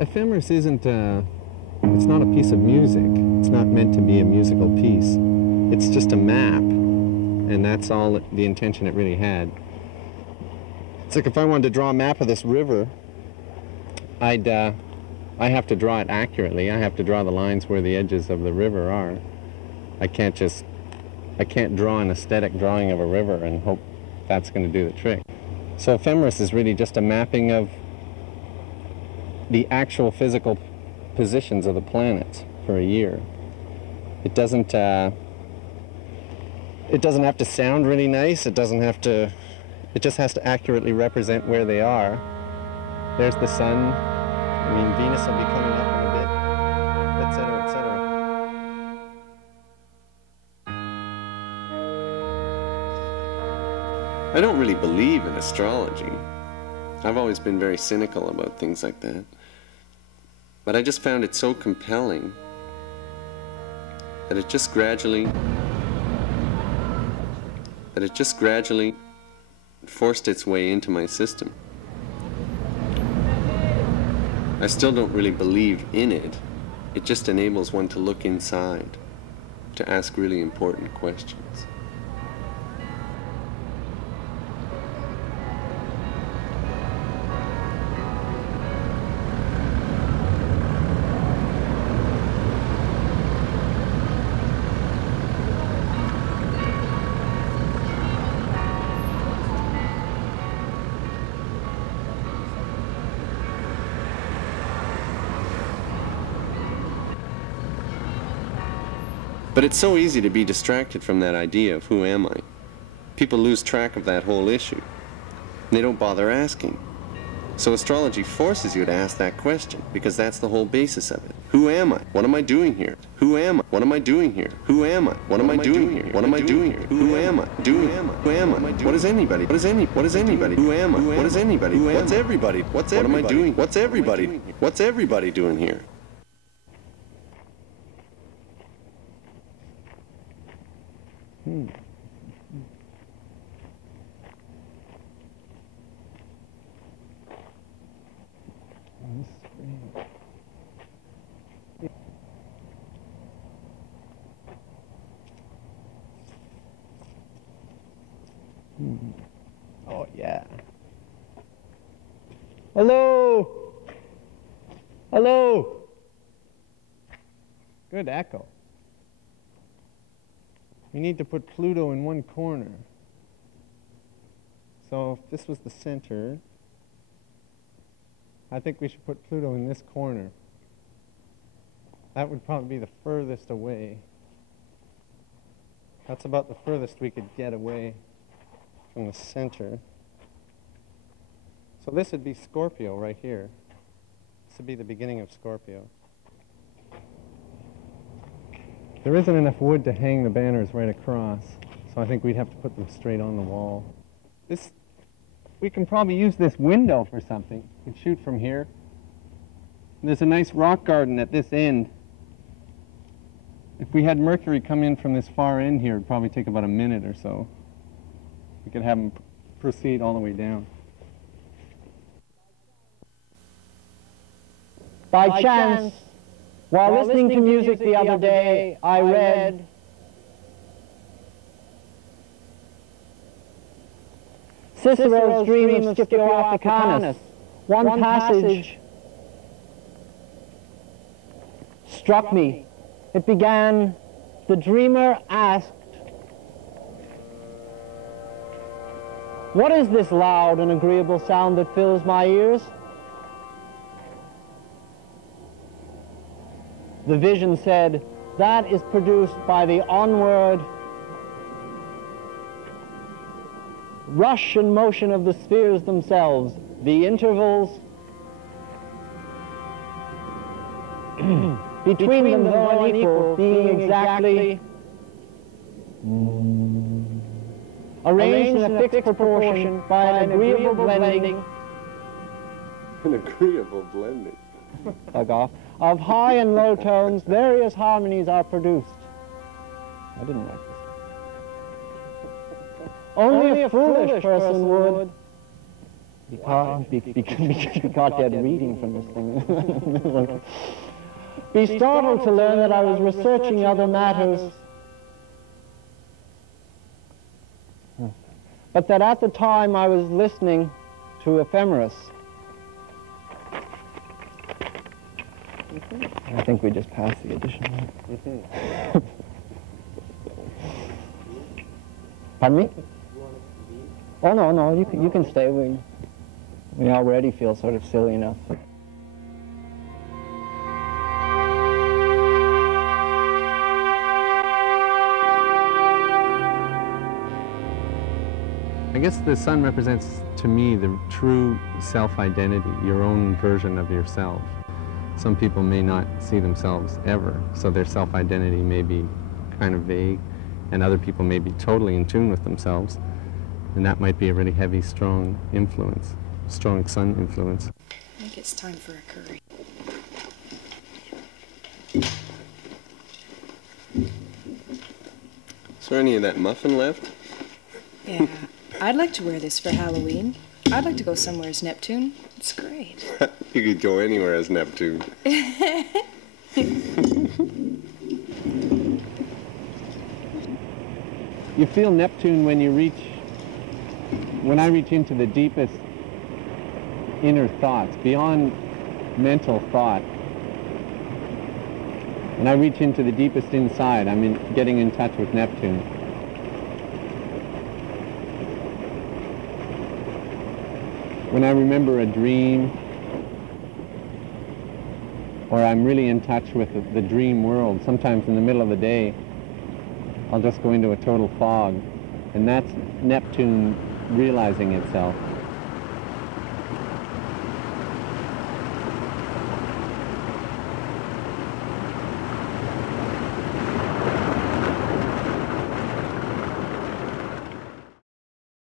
Ephemeris isn't, it's not a piece of music. It's not meant to be a musical piece. It's just a map, and that's all the intention it really had. It's like if I wanted to draw a map of this river, I have to draw it accurately. I have to draw the lines where the edges of the river are. I can't draw an aesthetic drawing of a river and hope that's going to do the trick. So Ephemeris is really just a mapping of the actual physical positions of the planets for a year. It doesn't have to sound really nice. It just has to accurately represent where they are. There's the sun. I mean, Venus will be coming up in a bit, etc., etc. I don't really believe in astrology. I've always been very cynical about things like that. But I just found it so compelling that it just gradually forced its way into my system. I still don't really believe in it. It just enables one to look inside, to ask really important questions. But it's so easy to be distracted from that idea of who am I. People lose track of that whole issue, and they don't bother asking. So astrology forces you to ask that question, because that's the whole basis of it. Who am I? What am I doing here? Who am I? What am I doing here? Who am I? What am I doing here? What am I doing here? Who am I? Doing? Who am I? What is anybody? What is anybody? Who am I? What is anybody? What's everybody? What am I doing? What's everybody? What's everybody doing here? Oh, yeah. Hello. Hello. Good echo. We need to put Pluto in one corner. So if this was the center, I think we should put Pluto in this corner. That would probably be the furthest away. That's about the furthest we could get away from the center. So this would be Scorpio right here. This would be the beginning of Scorpio. There isn't enough wood to hang the banners right across, so I think we'd have to put them straight on the wall. We can probably use this window for something. We can shoot from here. There's a nice rock garden at this end. If we had Mercury come in from this far end here, it'd probably take about a minute or so. We could have him proceed all the way down. By chance, while listening to music the other day, I read Cicero's Dream of Scipio Africanus. One passage struck me. It began, the dreamer asked, "What is this loud and agreeable sound that fills my ears?" The vision said, "That is produced by the onward rush and motion of the spheres themselves, the intervals between them, though unequal, being exactly arranged in a fixed proportion by an agreeable blending." An agreeable blending. Bug off. Of high and low tones, various harmonies are produced. I didn't write this. Only a foolish person would Because we got dead reading from this thing. Be startled to learn that I was researching other matters, but that at the time I was listening to Ephemeris. I think we just passed the edition. Pardon me? Oh, no, you can stay. We already feel sort of silly enough. I guess the sun represents, to me, the true self-identity, your own version of yourself. Some people may not see themselves ever, so their self-identity may be kind of vague, and other people may be totally in tune with themselves, and that might be a really heavy, strong influence, strong sun influence. I think it's time for a curry. Is there any of that muffin left? Yeah, I'd like to wear this for Halloween. I'd like to go somewhere as Neptune. It's great. You could go anywhere as Neptune. You feel Neptune when I reach into the deepest inner thoughts, beyond mental thought. When I reach into the deepest inside, I'm getting in touch with Neptune. When I remember a dream, or I'm really in touch with the dream world, sometimes in the middle of the day, I'll just go into a total fog, and that's Neptune realizing itself.